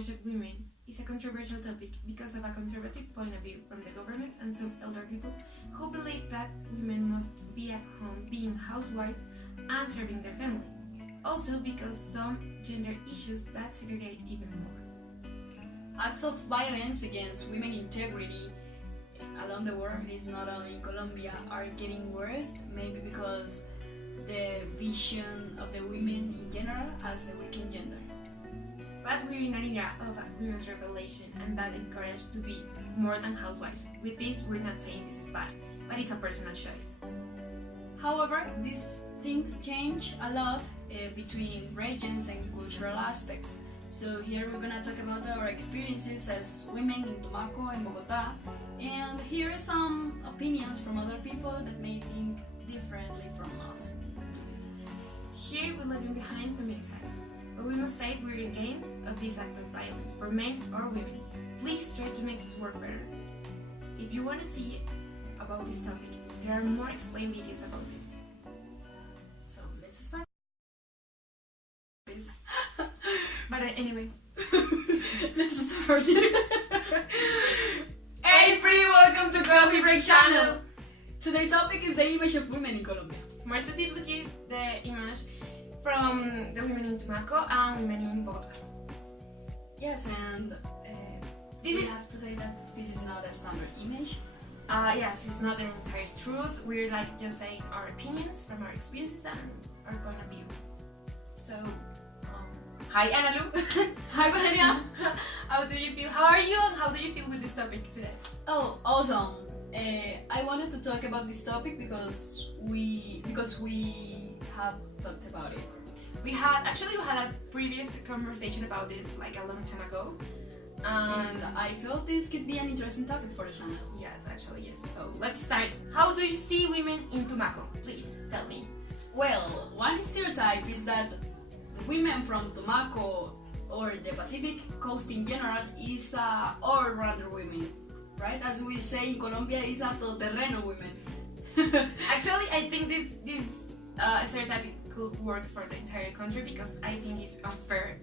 image of women is a controversial topic because of a conservative point of view from the government and some elder people who believe that women must be at home being housewives and serving their family. Also because some gender issues that segregate even more. Acts of violence against women's integrity along the world, is not only in Colombia, are getting worse, maybe because the vision of the women in general as a weakened gender. But we're in an era of women's revelation and that encouraged to be more than housewives. With this, we're not saying this is bad, but it's a personal choice. However, these things change a lot between regions and cultural aspects. So here we're gonna talk about our experiences as women in Tumaco and Bogota, and here are some opinions from other people that may think differently from us. Here we're leaving behind feminist facts, but we must say we're against of these acts of violence for men or women. Please try to make this work better. If you want to see about this topic, there are more explained videos about this. So let's start. But anyway, let's start. Hey Pree, welcome to Cff Break channel. Today's topic is the image of women in Colombia. More specifically, the image from the women in Tumaco and women in Bogota. Yes, and we have to say that this is not a standard image. Yes, it's not the entire truth. We're like just saying our opinions from our experiences and our point of view. So, hi Analu. Hi Valeria. How do you feel? How are you and how do you feel with this topic today? Oh, awesome. I wanted to talk about this topic because we have talked about it. We had a previous conversation about this like a long time ago. And I felt this could be an interesting topic for the channel. Yes, actually, yes. So let's start. How do you see women in Tumaco? Please tell me. Well, one stereotype is that the women from Tumaco or the Pacific coast in general is all-rounder women, right? As we say in Colombia, is a Todoterreno women. Actually, I think this stereotype could work for the entire country because I think it's unfair.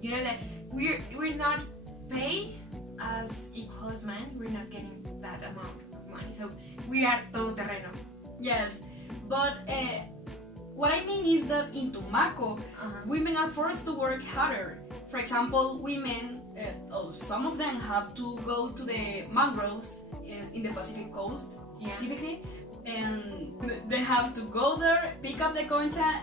You know that we're not paid as equal as men. We're not getting that amount of money, so we are Todoterreno. Yes, but what I mean is that in Tumaco, women are forced to work harder. For example, women, some of them have to go to the mangroves in the Pacific coast specifically. And they have to go there, pick up the concha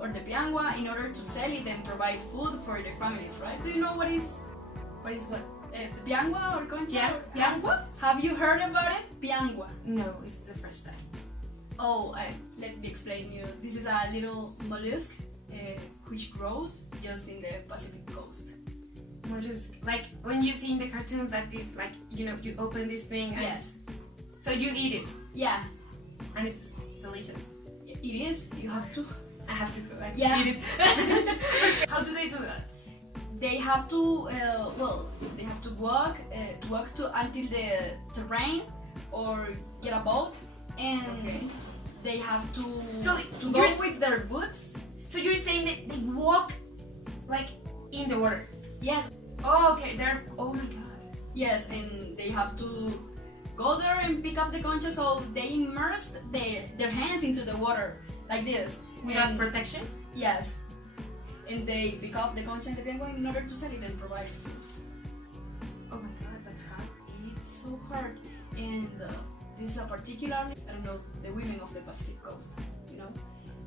or the piangua in order to sell it and provide food for their families, right? Do you know what is what? Piangua or concha? Yeah, piangua? Have you heard about it? Piangua. No, it's the first time. Oh, let me explain you. This is a little mollusk which grows just in the Pacific coast. Mollusk, like when you see in the cartoons that this, like, you know, you open this thing and yes. So you eat it. Yeah. And it's delicious. It is. You have to. I have to go. Yeah. Eat it. How do they do that? They have to. They have to walk until the terrain or get a boat, and they have to go with their boots. So you're saying that they walk like in the water? Yes. Oh, okay. Oh my god. Yes, and they have to go there and pick up the concha, so they immerse their hands into the water like this. Without protection? Yes. And they pick up the concha and the piangua in order to sell it and provide food. Oh my god, that's hard. It's so hard. And this is a particularly, the women of the Pacific coast,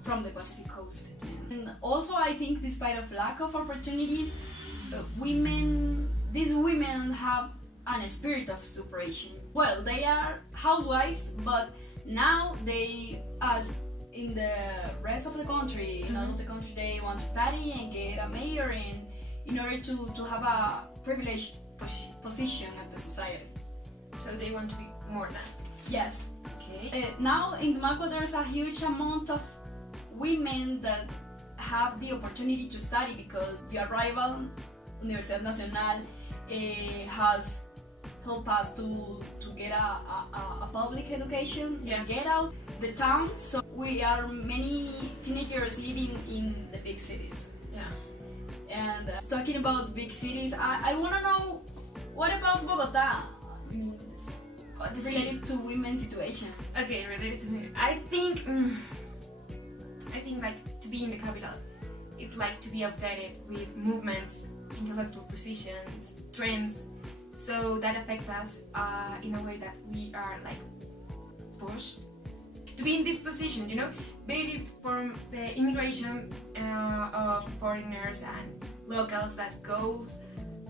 from the Pacific coast. And also I think despite of lack of opportunities, these women have a spirit of separation. Well, they are housewives, but now they, as in the rest of the country, in all of the country, they want to study and get a major in order to have a privileged position at the society. So they want to be more than. Yes. Okay. Now in Tumaco there's a huge amount of women that have the opportunity to study because the arrival Universidad Nacional has helped us to get a public education and get out the town. So we are many teenagers living in the big cities. Yeah. And talking about big cities, I want to know, what about Bogota? Related to women's situation. Okay, related to me. I think like to be in the capital, it's like to be updated with movements, intellectual positions, trends. So that affects us in a way that we are like pushed to be in this position, you know, maybe from the immigration of foreigners and locals that go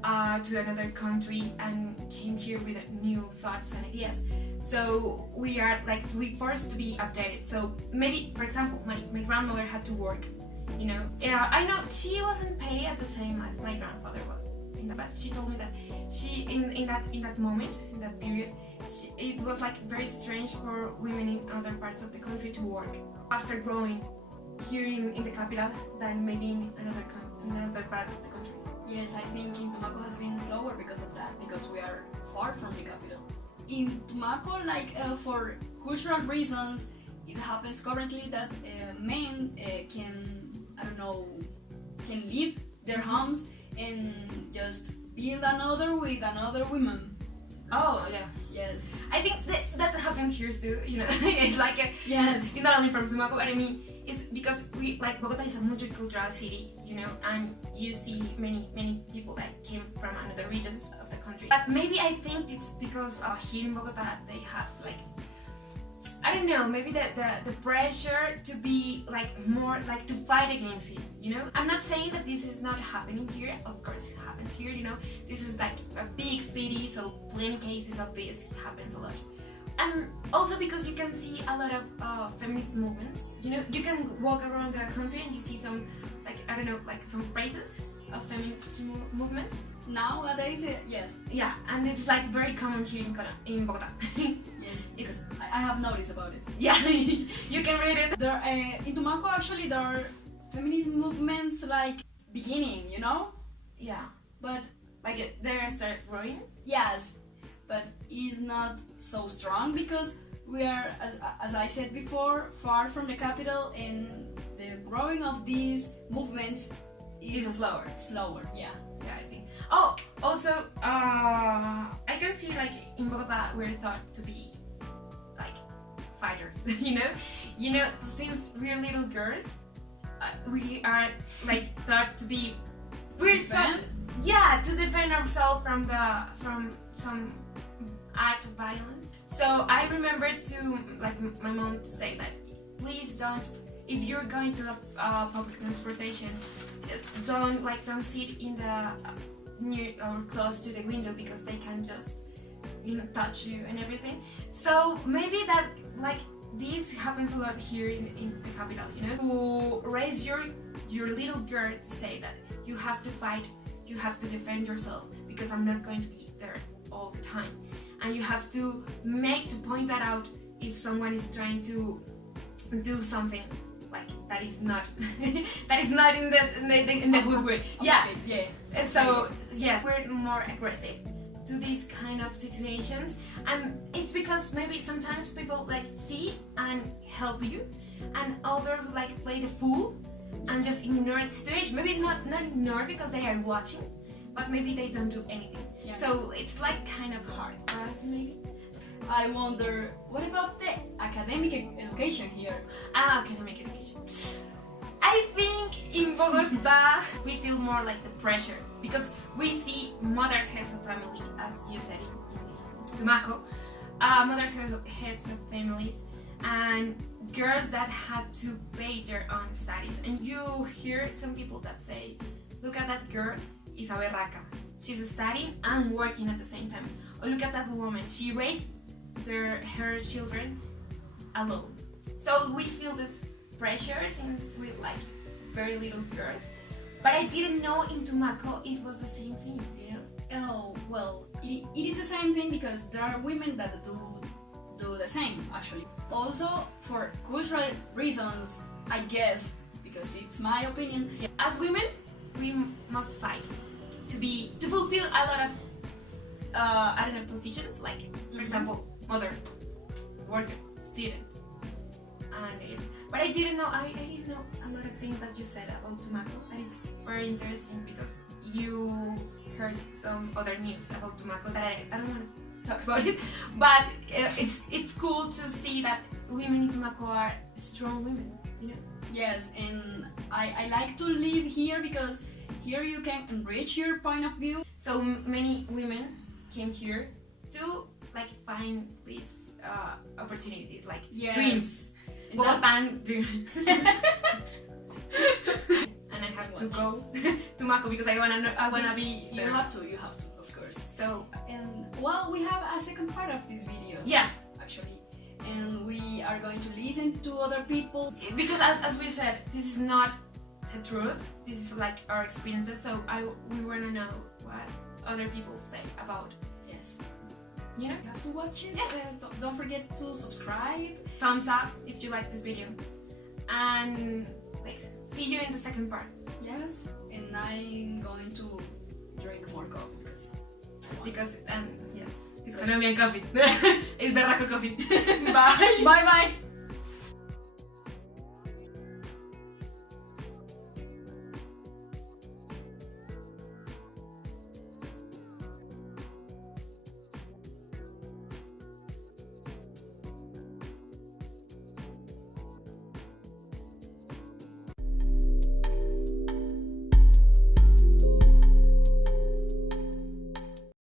to another country and came here with new thoughts and ideas. So we are like, we forced to be updated. So maybe, for example, my grandmother had to work, you know. I know she wasn't paid as the same as my grandfather was, but she told me that she in that moment, in that period, it was like very strange for women in other parts of the country to work faster growing here in the capital than maybe in another part of the country. Yes, I think in Tumaco has been slower because of that, because we are far from the capital. In Tumaco, like for cultural reasons, it happens currently that men can leave their homes and just build another with another woman. Oh yeah. Yes. I think that happens here too. You know, it's like yes. It's not only from Tumaco, but I mean, it's because we like Bogota is a multicultural city, you know, and you see many people that came from other regions of the country. But maybe I think it's because here in Bogota they have like, I don't know, maybe the pressure to be like more like to fight against it, you know. I'm not saying that this is not happening here. Of course it happens here, you know. This is like a big city, so plenty cases of this happens a lot. And also because you can see a lot of feminist movements, you know. You can walk around the country and you see some, like, I don't know, like some phrases of feminist movements. Nowadays, yes. Yeah, and it's like very common here in Bogota. Yes, I have noticed about it. Yeah, you can read it. There, in Tumaco, actually, there are feminist movements like beginning, you know? Yeah, but like they start growing. Yes, but it's not so strong because we are, as I said before, far from the capital, and the growing of these movements is slower. Slower, yeah. Yeah, I think. Oh, also, I can see like in Bogota we're thought to be like fighters, you know, since we're little girls, we are like thought to be. We're thought, yeah, to defend ourselves from some act of violence. So I remember to like my mom to say that please don't. If you're going to public transportation, don't sit in the near or close to the window because they can just, you know, touch you and everything. So maybe that like this happens a lot here in the capital, you know, to raise your little girl to say that you have to fight, you have to defend yourself because I'm not going to be there all the time, and you have to point that out if someone is trying to do something like that is not in the good way. Yeah, yeah. So yes, we're more aggressive to these kind of situations, and it's because maybe sometimes people like see and help you, and others like play the fool and just ignore the situation. Maybe not ignore because they are watching, but maybe they don't do anything. Yes. So it's like kind of hard for us maybe. I wonder, what about the academic education here? Academic education. I think in Bogota we feel more like the pressure because we see mothers heads of family, as you said in Tumaco, mothers heads of families and girls that had to pay their own studies. And you hear some people that say, look at that girl, is a Berraca. She's studying and working at the same time. Or look at that woman, she raised her children alone. So we feel this pressure since we're like very little girls. But I didn't know in Tumaco it was the same thing, you know? Oh, well, it is the same thing because there are women that do the same, actually. Also, for cultural reasons, I guess, because it's my opinion. As women, we must fight to fulfill a lot of I don't know, positions, like for example, mother, worker, student, But I didn't know a lot of things that you said about Tumaco, and it's very interesting because you heard some other news about Tumaco that I don't want to talk about it, but it's cool to see that women in Tumaco are strong women, you know. Yes, and I like to live here because here you can enrich your point of view. So many women came here to like find these opportunities, like dreams. Bogotan dreams. And I have to go to Mako because I wanna be there. You have to, of course. So, and well, we have a second part of this video. Yeah, actually, and we are going to listen to other people because as we said, this is not the truth. This is like our experiences. So we wanna know what other people say about. Yes. You know, you have to watch it. Yeah. Don't forget to subscribe. Thumbs up if you like this video. And like, see you in the second part. Yes, and I'm going to drink more coffee because yes, it's Colombian coffee. It's Berraca coffee. Bye. Bye bye.